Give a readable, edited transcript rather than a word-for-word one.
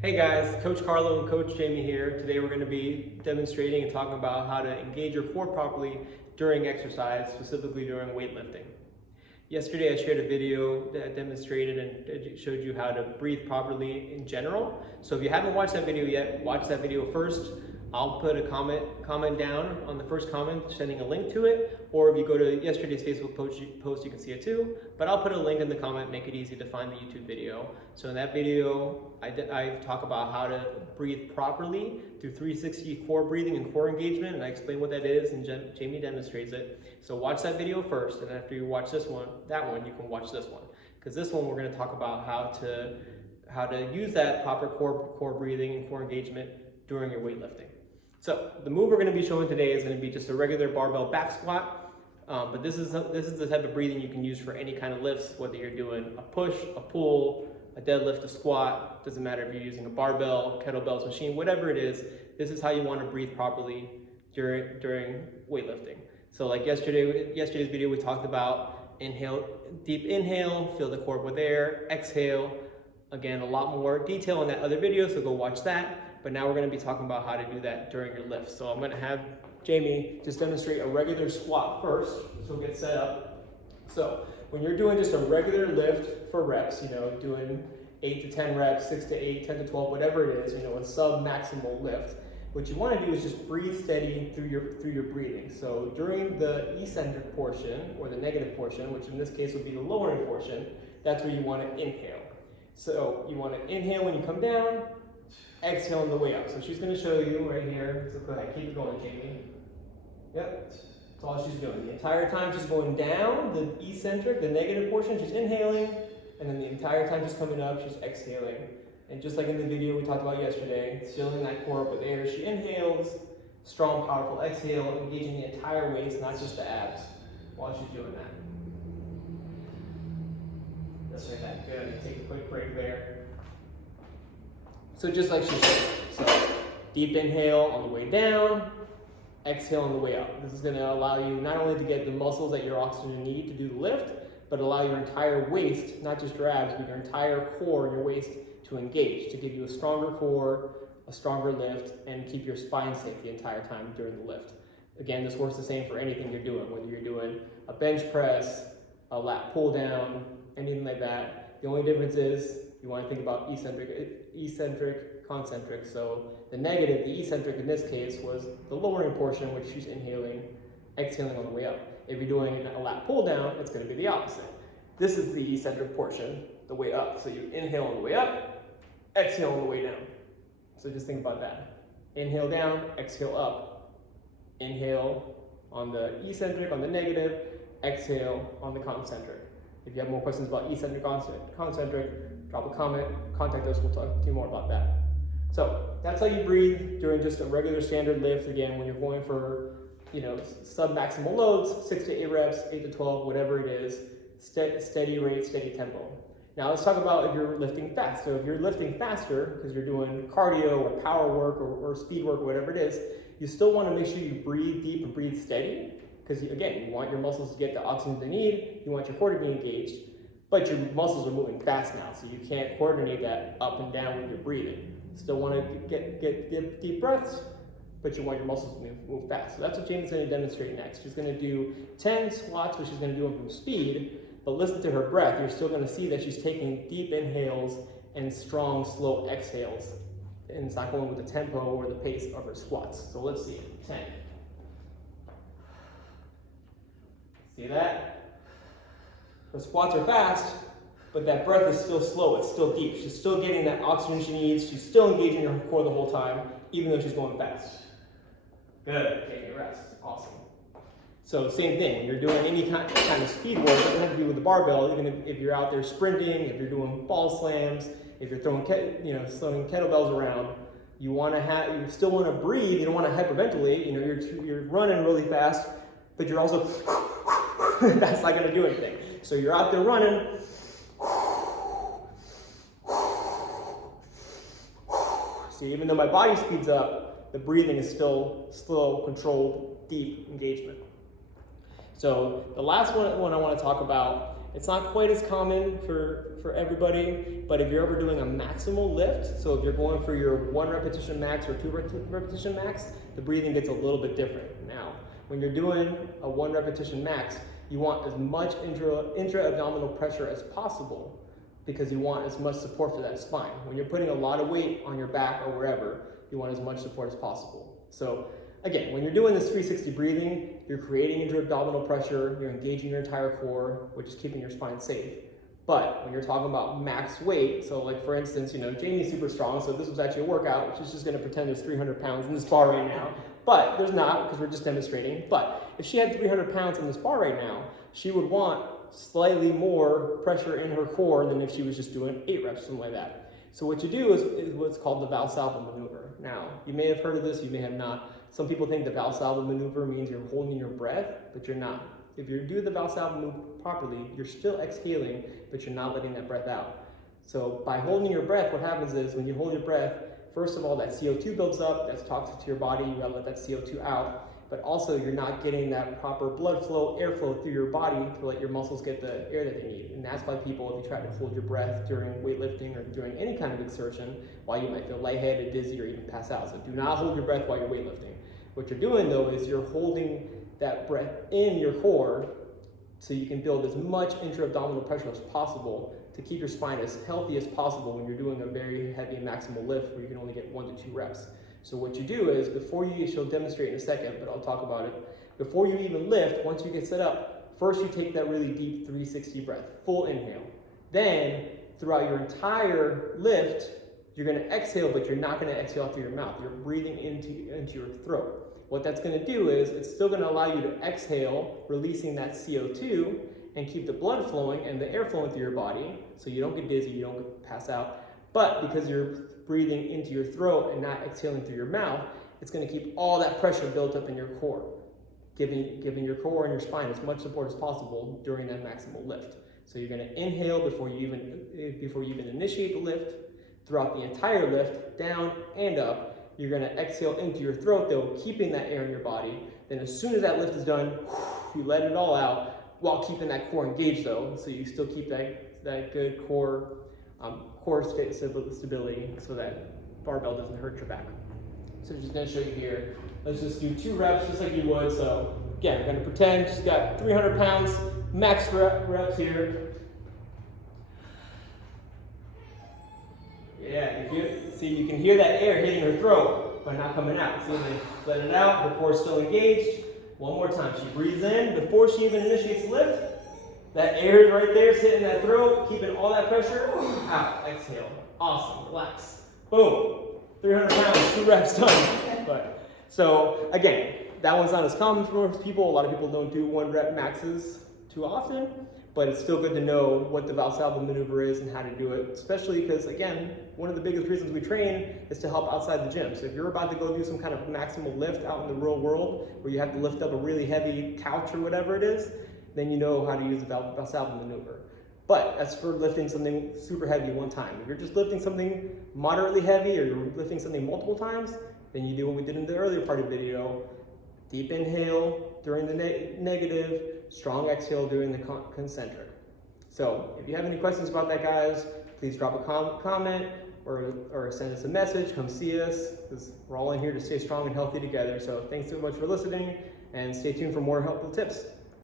Hey guys, Coach Carlo and Coach Jamie here. Today we're going to be demonstrating and talking about how to engage your core properly during exercise, specifically during weightlifting. Yesterday I shared a video that demonstrated and showed you how to breathe properly in general. So if you haven't watched that video yet, watch that video first. I'll put a comment down on the first comment, sending a link to it, or if you go to yesterday's Facebook post, you can see it too. But I'll put a link in the comment, make it easy to find the YouTube video. So in that video, I talk about how to breathe properly through 360 core breathing and core engagement, and I explain what that is, and Jamie demonstrates it. So watch that video first, and after you watch that one, you can watch this one, because this one we're going to talk about how to use that proper core breathing and core engagement during your weightlifting. So the move we're going to be showing today is going to be just a regular barbell back squat, but this is the type of breathing you can use for any kind of lifts, whether you're doing a push, a pull, a deadlift, a squat. Doesn't matter if you're using a barbell, kettlebells, machine, whatever it is. This is how you want to breathe properly during weightlifting. So like yesterday's video, we talked about inhale, deep inhale, fill the core with air, exhale. Again, a lot more detail in that other video, so go watch that. But now we're going to be talking about how to do that during your lift. So I'm going to have Jamie just demonstrate a regular squat first, so we'll get set up. So when you're doing just a regular lift for reps, doing 8 to 10 reps, 6 to 8, 10 to 12, whatever it is, a sub-maximal lift, what you want to do is just breathe steady through your breathing. So during the eccentric portion, or the negative portion, which in this case would be the lowering portion, that's where you want to inhale. So you want to inhale when you come down, exhale on the way up. So she's going to show you right here. So go ahead, keep it going, Jamie. Yep, that's all she's doing. The entire time she's going down, the eccentric, the negative portion, she's inhaling, and then the entire time she's coming up, she's exhaling. And just like in the video we talked about yesterday, filling that core up with air, she inhales, strong, powerful exhale, engaging the entire waist, not just the abs, while she's doing that. Just like that. Good. Take a quick break there. So just like she said, so deep inhale on the way down, exhale on the way up. This is going to allow you not only to get the muscles that your oxygen need to do the lift, but allow your entire waist, not just your abs, but your entire core and your waist to engage, to give you a stronger core, a stronger lift, and keep your spine safe the entire time during the lift. Again, this works the same for anything you're doing, whether you're doing a bench press, a lat pull down, anything like that. The only difference is you want to think about eccentric, concentric. So the negative, the eccentric in this case, was the lowering portion, which she's inhaling, exhaling on the way up. If you're doing a lat pull down, it's going to be the opposite. This is the eccentric portion, the way up. So you inhale on the way up, exhale on the way down. So just think about that. Inhale down, exhale up. Inhale on the eccentric, on the negative, exhale on the concentric. If you have more questions about eccentric, concentric, drop a comment, contact us, we'll talk to you more about that. So that's how you breathe during just a regular standard lift. Again, when you're going for sub-maximal loads, 6 to 8 reps, 8 to 12, whatever it is, steady rate, steady tempo. Now let's talk about if you're lifting fast. So if you're lifting faster, because you're doing cardio or power work or speed work or whatever it is, you still want to make sure you breathe deep and breathe steady, because again, you want your muscles to get the oxygen they need, you want your core to be engaged, but your muscles are moving fast now, so you can't coordinate that up and down when you're breathing. Still want to get deep breaths, but you want your muscles to move fast. So that's what Jamie's going to demonstrate next. She's going to do 10 squats, which she's going to do them from speed, but listen to her breath. You're still going to see that she's taking deep inhales and strong, slow exhales, and it's not going with the tempo or the pace of her squats. So let's see it. 10. See that? Her squats are fast, but that breath is still slow, it's still deep. She's still getting that oxygen she needs, she's still engaging her core the whole time, even though she's going fast. Good, take your rest, awesome. So same thing, when you're doing any kind of speed work, it doesn't have to be with the barbell, even if you're out there sprinting, if you're doing ball slams, if you're throwing kettlebells around, you still want to breathe, you don't want to hyperventilate, you're running really fast, but you're also, that's not going to do anything. So you're out there running, see, even though my body speeds up, the breathing is still slow, controlled, deep engagement. So the last one I want to talk about It's not quite as common for everybody, but if you're ever doing a maximal lift, so if you're going for your 1 repetition max or 2 repetition max, the breathing gets a little bit different. Now, when you're doing a 1 repetition max, you want as much intra-abdominal pressure as possible because you want as much support for that spine. When you're putting a lot of weight on your back or wherever, you want as much support as possible. So again, when you're doing this 360 breathing, you're creating intra-abdominal pressure, you're engaging your entire core, which is keeping your spine safe. But when you're talking about max weight, so like for instance, Jamie's super strong, so this was actually a workout, which is just gonna pretend there's 300 pounds in this bar right now. But there's not, because we're just demonstrating. But if she had 300 pounds in this bar right now, she would want slightly more pressure in her core than if she was just doing 8 reps, something like that. So what you do is what's called the Valsalva maneuver. Now, you may have heard of this, you may have not. Some people think the Valsalva maneuver means you're holding your breath, but you're not. If you do the Valsalva maneuver properly, you're still exhaling, but you're not letting that breath out. So by holding your breath, what happens is when you hold your breath, first of all, that CO2 builds up, that's toxic to your body, you gotta let that CO2 out. But also you're not getting that proper blood flow, airflow through your body to let your muscles get the air that they need. And that's why people, if you try to hold your breath during weightlifting or during any kind of exertion, why you might feel lightheaded, dizzy, or even pass out. So do not hold your breath while you're weightlifting. What you're doing though is you're holding that breath in your core so you can build as much intra-abdominal pressure as possible to keep your spine as healthy as possible when you're doing a very heavy maximal lift where you can only get 1 to 2 reps. So what you do is, she'll demonstrate in a second, but I'll talk about it. Before you even lift, once you get set up, first you take that really deep 360 breath, full inhale. Then, throughout your entire lift, you're gonna exhale, but you're not gonna exhale through your mouth. You're breathing into your throat. What that's gonna do is, it's still gonna allow you to exhale, releasing that CO2, and keep the blood flowing and the air flowing through your body, so you don't get dizzy, you don't pass out. But because you're breathing into your throat and not exhaling through your mouth, it's going to keep all that pressure built up in your core, giving your core and your spine as much support as possible during that maximal lift. So you're going to inhale before you even initiate the lift. Throughout the entire lift, down and up, you're going to exhale into your throat though, keeping that air in your body. Then as soon as that lift is done, you let it all out while keeping that core engaged though, so you still keep that good core stability so that barbell doesn't hurt your back. So I'm just going to show you here. Let's just do 2 reps just like you would. So again, we're going to pretend she's got 300 pounds, max reps here. Yeah, you can hear that air hitting her throat but not coming out. See, they let it out, her core's still engaged. One more time, she breathes in before she even initiates the lift. That air right there is hitting that throat, keeping all that pressure. Out, exhale. Awesome, relax. Boom, 300 pounds, 2 reps done. So again, that one's not as common for most people. A lot of people don't do 1 rep maxes too often, but it's still good to know what the Valsalva maneuver is and how to do it, especially because again, one of the biggest reasons we train is to help outside the gym. So if you're about to go do some kind of maximal lift out in the real world where you have to lift up a really heavy couch or whatever it is, then you know how to use the Valsalva maneuver. But that's for lifting something super heavy one time. If you're just lifting something moderately heavy or you're lifting something multiple times, then you do what we did in the earlier part of the video. Deep inhale during the negative, strong exhale during the concentric. So if you have any questions about that, guys, please drop a comment or send us a message. Come see us, because we're all in here to stay strong and healthy together. So thanks so much for listening, and stay tuned for more helpful tips.